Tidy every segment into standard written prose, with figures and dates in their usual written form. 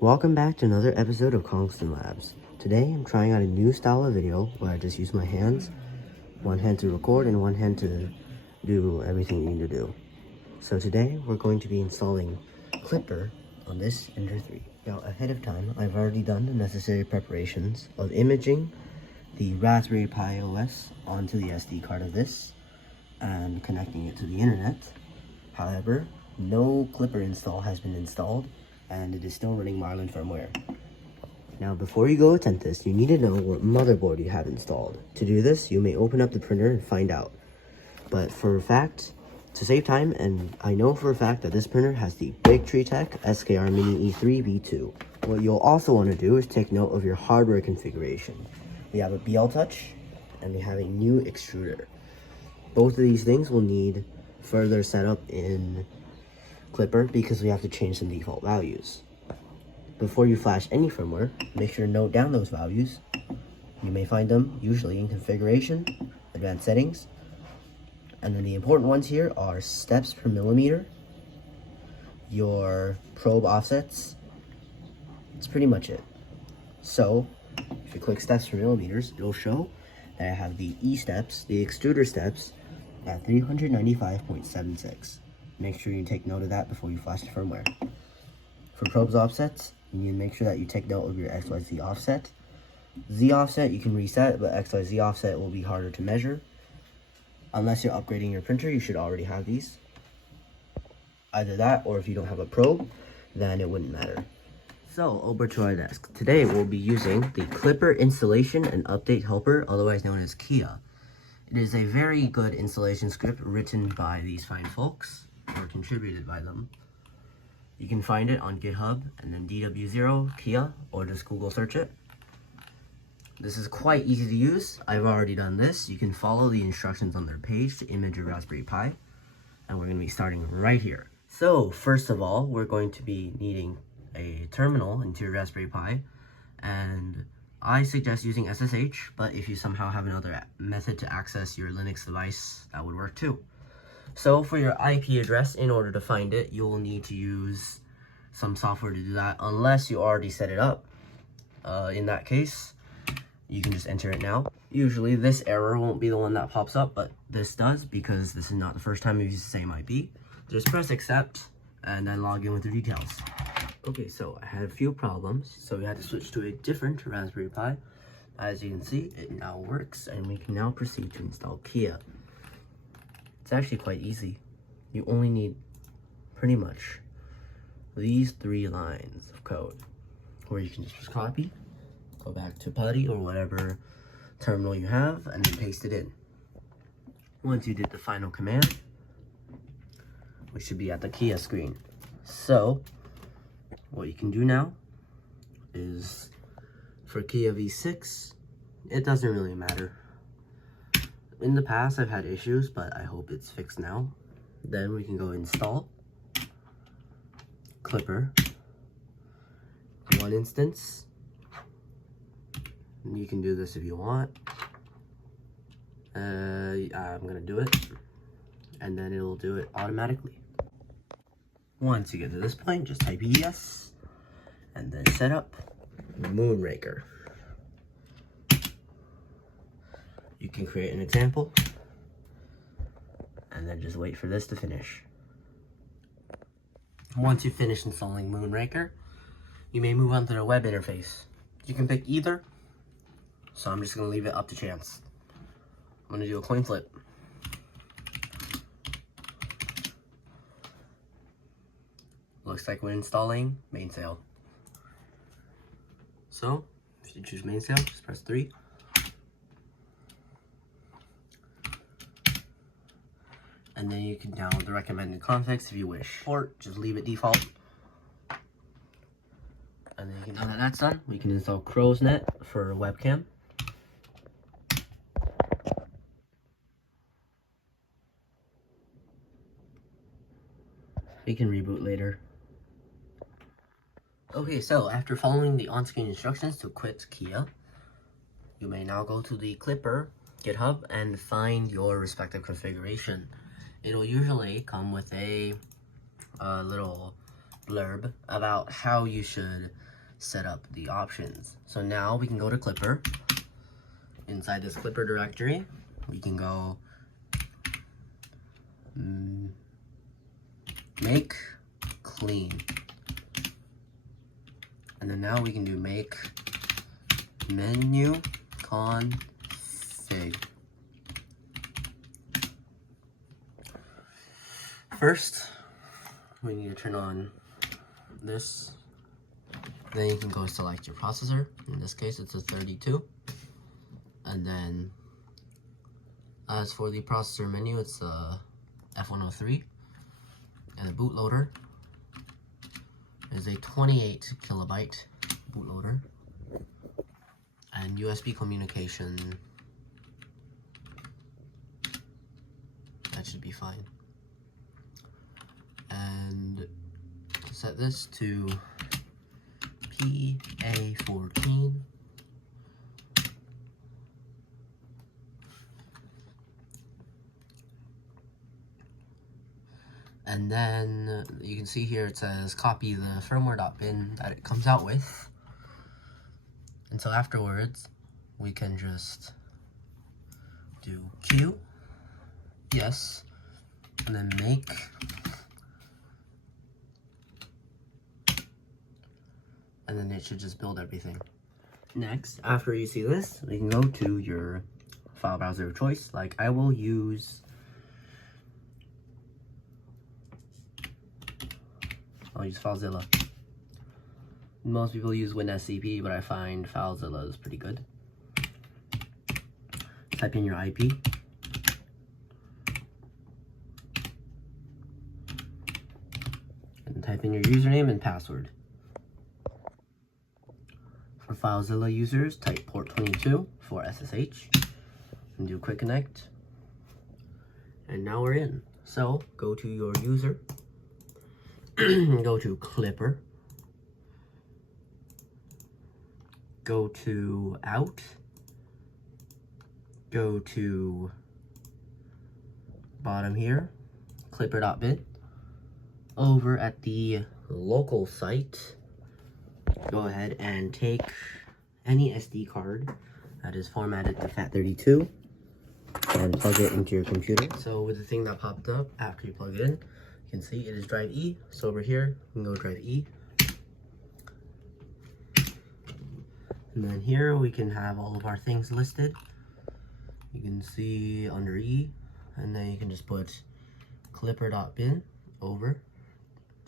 Welcome back to another episode of Kongston Labs. Today I'm trying out a new style of video where I just use my hands, one hand to record and one hand to do everything you need to do. So today we're going to be installing Klipper on this Ender 3. Now ahead of time, I've already done the necessary preparations of imaging the Raspberry Pi OS onto the SD card of this and connecting it to the internet. However, no Klipper install has been installed and it is still running Marlin firmware. Now before you go attempt this, you need to know what motherboard you have installed. To do this, you may open up the printer and find out. But for a fact, to save time, and I know for a fact that this printer has the Big Tree Tech SKR Mini E3 V2. What you'll also want to do is take note of your hardware configuration. We have a BL Touch and we have a new extruder. Both of these things will need further setup in Klipper because we have to change some default values. Before you flash any firmware, make sure to note down those values. You may find them usually in configuration, advanced settings, and then the important ones here are steps per millimeter, your probe offsets. That's pretty much it. So if you click steps per millimeters, it'll show that I have the E steps, the extruder steps, at 395.76. Make sure you take note of that before you flash the firmware. For probes offsets, you need to make sure that you take note of your XYZ offset. Z offset you can reset, but XYZ offset will be harder to measure. Unless you're upgrading your printer, you should already have these. Either that, or if you don't have a probe, then it wouldn't matter. So, over to our desk. Today we'll be using the Klipper Installation and Update Helper, otherwise known as Kia. It is a very good installation script written by these fine folks, or contributed by them. You can find it on GitHub and then DW0 Kia, or just Google search it. This is quite easy to use. I've already done this. You can follow the instructions on their page to image your Raspberry Pi, and we're going to be starting right here. So first of all, we're going to be needing a terminal into your Raspberry Pi, and I suggest using SSH, but if you somehow have another method to access your Linux device, that would work too. So for your IP address, in order to find it, you'll need to use some software to do that, unless you already set it up. In that case, you can just enter it now. Usually this error won't be the one that pops up, but this does because this is not the first time you've used the same IP. Just press accept and then log in with the details. Okay, so I had a few problems, so we had to switch to a different Raspberry Pi. As you can see, it now works, and we can now proceed to install Kia. It's actually quite easy. You only need pretty much these 3 lines of code, where you can just copy, go back to PuTTY or whatever terminal you have, and then paste it in. Once you did the final command, we should be at the Kia screen. So what you can do now is, for Kia V6, it doesn't really matter. In the past, I've had issues, but I hope it's fixed now. Then we can go install Klipper, one instance. You can do this if you want. I'm gonna do it, and then it'll do it automatically. Once you get to this point, just type yes, and then set up Moonraker. You can create an example, and then just wait for this to finish. Once you finish installing Moonraker, you may move on to the web interface. You can pick either, so I'm just going to leave it up to chance. I'm going to do a coin flip. Looks like we're installing Mainsail. So, if you choose Mainsail, just press 3. And then you can download the recommended configs if you wish. Or just leave it default. And then you can, now that that's done, we can install Crowsnet for a webcam. We can reboot later. Okay, so after following the on-screen instructions to quit Kia, you may now go to the Klipper GitHub and find your respective configuration. It'll usually come with a little blurb about how you should set up the options. So now we can go to Klipper. Inside this Klipper directory, we can go make clean. And then now we can do make menu config. First, we need to turn on this. Then you can go select your processor. In this case, it's a 32. And then, as for the processor menu, it's a F103. And the bootloader is a 28 kilobyte bootloader. And USB communication, that should be fine. And set this to PA14. And then you can see here it says copy the firmware.bin that it comes out with. And so afterwards, we can just do Q, yes, and then make, and then it should just build everything. Next, after you see this, we can go to your file browser of choice. Like I will use, I'll use FileZilla. Most people use WinSCP, but I find FileZilla is pretty good. Type in your IP. And type in your username and password. For FileZilla users, type port 22 for SSH and do quick connect. And now we're in. So go to your user, go to Klipper, go to out, go to bottom here, klipper.bin. Over at the local site, go ahead and take any SD card that is formatted to FAT32 and plug it into your computer. So with the thing that popped up after you plug it in, you can see it is drive E. So over here, you can go drive E. And then here we can have all of our things listed. You can see under E, and then you can just put klipper.bin over.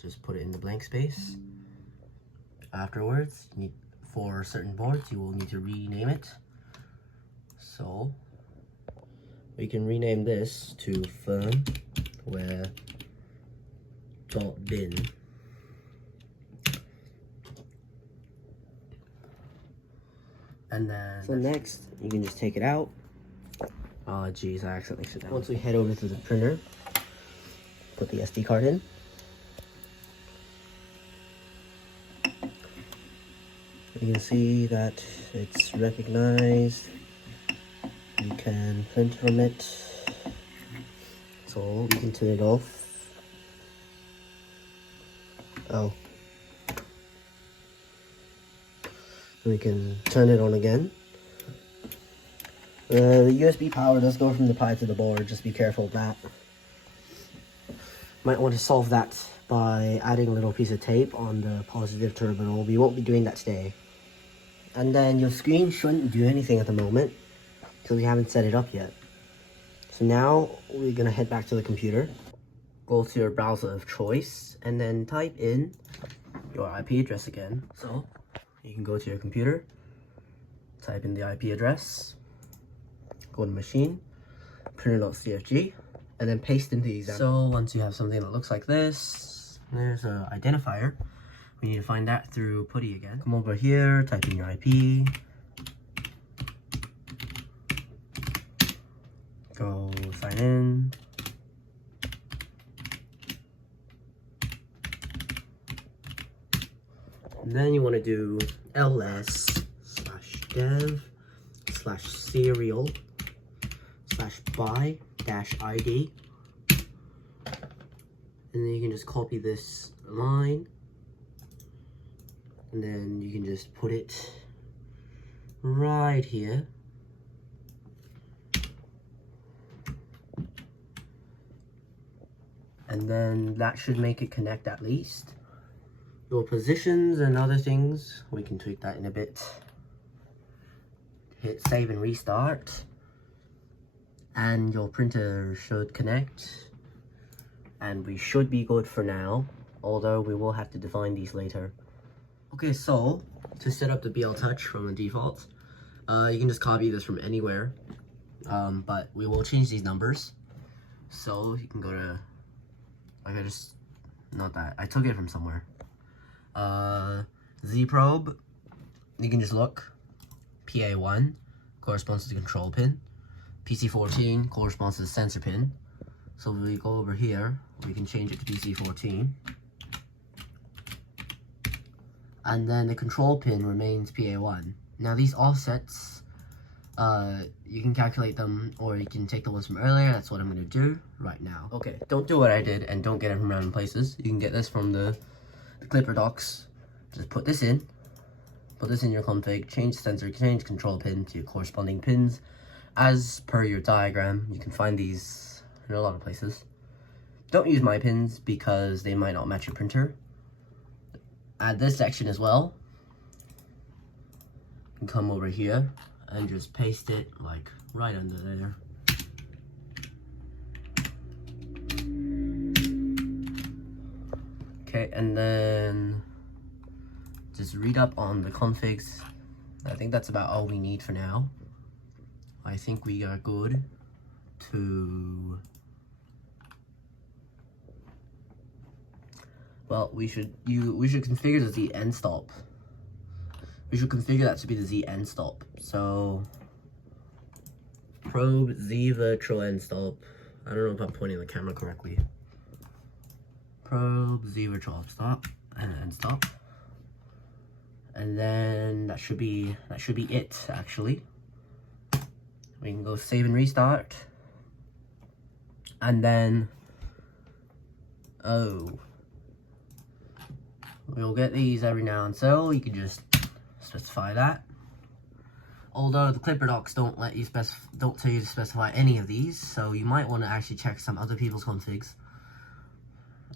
Just put it in the blank space. Afterwards, you need, for certain boards, you will need to rename it. So we can rename this to firmware.bin. And then, so next, you can just take it out. Oh geez, I accidentally sit down. Once we head over to the printer, put the SD card in. You can see that it's recognized. You can print from it. So we can turn it off. Oh. We can turn it on again. The USB power does go from the Pi to the board, just be careful of that. Might want to solve that by adding a little piece of tape on the positive terminal. We won't be doing that today. And then your screen shouldn't do anything at the moment because we haven't set it up yet. So now we're gonna head back to the computer. Go to your browser of choice and then type in your IP address again. So you can go to your computer, type in the IP address, go to machine, printer.cfg, and then paste into the example. So once you have something that looks like this, there's an identifier. We need to find that through PuTTY again. Come over here, type in your IP, go sign in. And then you want to do ls/dev/serial/by-id. And then you can just copy this line And then you can just put it right here. And then that should make it connect at least. Your positions and other things, we can tweak that in a bit. Hit save and restart. And your printer should connect. And we should be good for now, although we will have to define these later. Okay, so to set up the BL Touch from the default, you can just copy this from anywhere, but we will change these numbers. So you can go to, I took it from somewhere. Z probe, you can just look. PA1 corresponds to the control pin. PC14 corresponds to the sensor pin. So if we go over here, we can change it to PC14. And then the control pin remains PA1. Now these offsets, you can calculate them, or you can take the ones from earlier. That's what I'm going to do right now. Okay, don't do what I did and don't get it from random places. You can get this from the Klipper docs. Just put this in your config, change sensor, change control pin to your corresponding pins as per your diagram. You can find these in a lot of places. Don't use my pins because they might not match your printer. Add this section as well. And come over here and just paste it like right under there. Okay, and then just read up on the configs. I think that's about all we need for now. I think we are good to, well, we should configure the Z end stop. We should configure that to be the Z end stop. So probe Z virtual end stop. I don't know if I'm pointing the camera correctly. Probe Z virtual stop and end stop. And then that should be it actually. We can go save and restart. And then we'll get these every now and so. You can just specify that. Although the Klipper docs don't tell you to specify any of these, so you might want to actually check some other people's configs.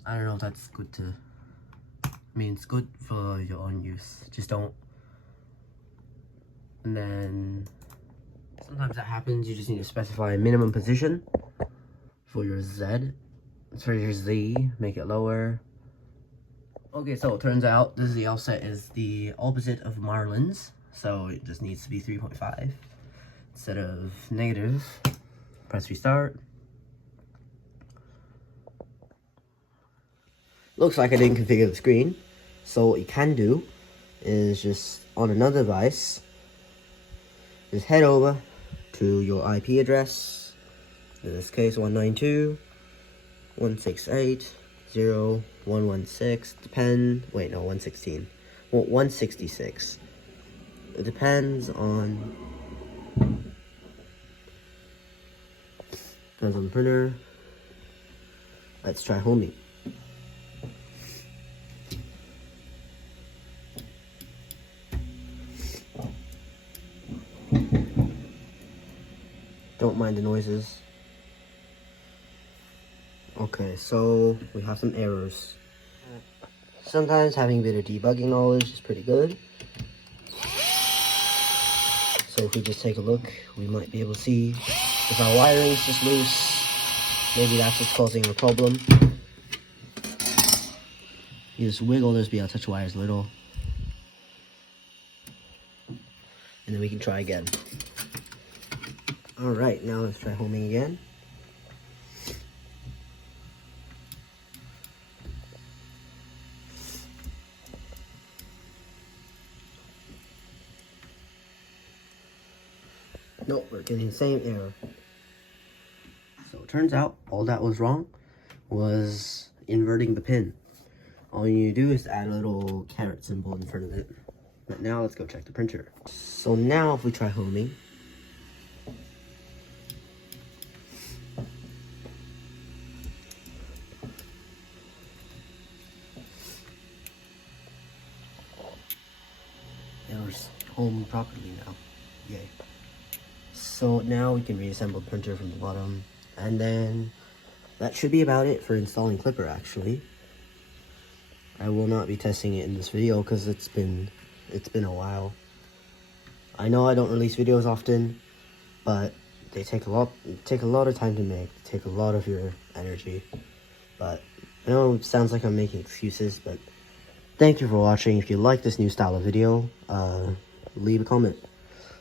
I don't know if that's good to, I mean, it's good for your own use, just don't. And then sometimes that happens, you just need to specify a minimum position for your Z. For your Z, make it lower. Okay, so it turns out this is the offset is the opposite of Marlin's, so it just needs to be 3.5 instead of negative. Press restart. Looks like I didn't configure the screen, so what you can do is just on another device, just head over to your IP address, in this case 192.168.0.116, depend, wait no, 116, well 166, it depends on the printer. Let's try homing. Don't mind the noises. Okay, so we have some errors. Sometimes having a bit of debugging knowledge is pretty good. So if we just take a look, we might be able to see if our wiring is just loose. Maybe that's what's causing the problem. You just wiggle this BL Touch wires a little. And then we can try again. Alright, now let's try homing again. Nope, we're getting the same error. So it turns out all that was wrong was inverting the pin. All you need to do is add a little caret symbol in front of it. But now let's go check the printer. So now if we try homing, and we're home properly now. Yay. So now we can reassemble the printer from the bottom, and then that should be about it for installing Klipper. Actually, I will not be testing it in this video because it's been a while. I know I don't release videos often, but they take a lot of time to make, take a lot of your energy. But I know it sounds like I'm making excuses, but thank you for watching. If you like this new style of video, leave a comment.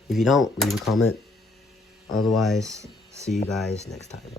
If you don't, leave a comment. Otherwise, see you guys next time.